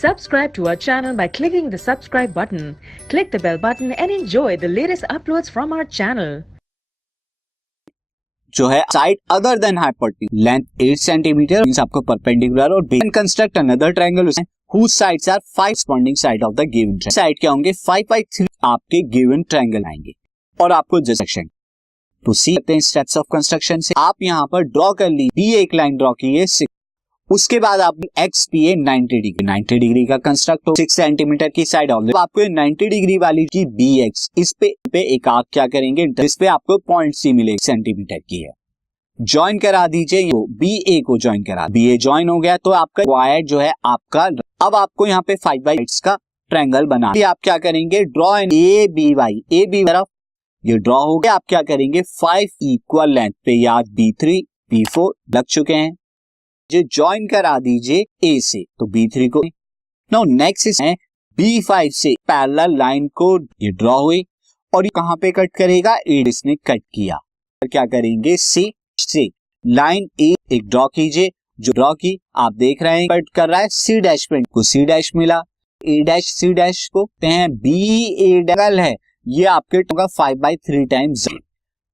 Subscribe to our channel by clicking the subscribe button. Click the bell button and enjoy the latest uploads from our channel. जो है side other than hypotenuse length 8 centimetre means आपको perpendicular और base construct another triangle whose sides are 5 corresponding side of the given triangle. Side क्या होंगे 5/3 आपके given triangle आएंगे और आपको जस्ट सेक्शन तो सी करते हैं स्टेप्स ऑफ कंस्ट्रक्शन से। आप यहाँ पर ड्रॉ कर ली बी एक लाइन ड्रॉ की है 6, उसके बाद आप एक्स पी ए 90 डिग्री का कंस्ट्रक्ट हो 6 सेंटीमीटर की साइड ऑफ आपको 90 डिग्री वाली की बी एक्स इस पे एक आर्क क्या करेंगे जिस पे आपको पॉइंट सी मिले सेंटीमीटर की है, ज्वाइन करा दीजिए बी ए को ज्वाइन करा, बी ए ज्वाइन हो गया तो आपका वायर जो है आपका अब आपको यहाँ पे 5/8 का ट्रायंगल बना। आप क्या करेंगे draw an A B Y, A B तरफ ये ड्रॉ हो गया। आप क्या करेंगे 5 इक्वल लेंथ पे याद B3 B4 लग चुके हैं, जो ज्वाइन करा दीजिए ए से तो B3 को। नाउ नेक्स्ट है B5 से पैरेलल लाइन को ये ड्रॉ हुई और ये कहां पे कट करेगा ए इसने कट किया, क्या करेंगे C से लाइन ए एक ड्रॉ कीजिए, जो ड्रॉ की आप देख रहे हैं कट कर रहा है C डैश पे को C डैश मिला, A डैश C डैश को कहते हैं B A डबल है ये आपके होगा 5/3 टाइम्स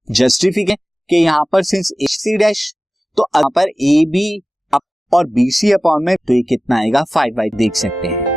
जस्टिफिकेशन कि यहाँ पर सिंस C डैश तो यहाँ पर AB और BC अपॉन में तो ये कितना आएगा 5/, देख सकते हैं।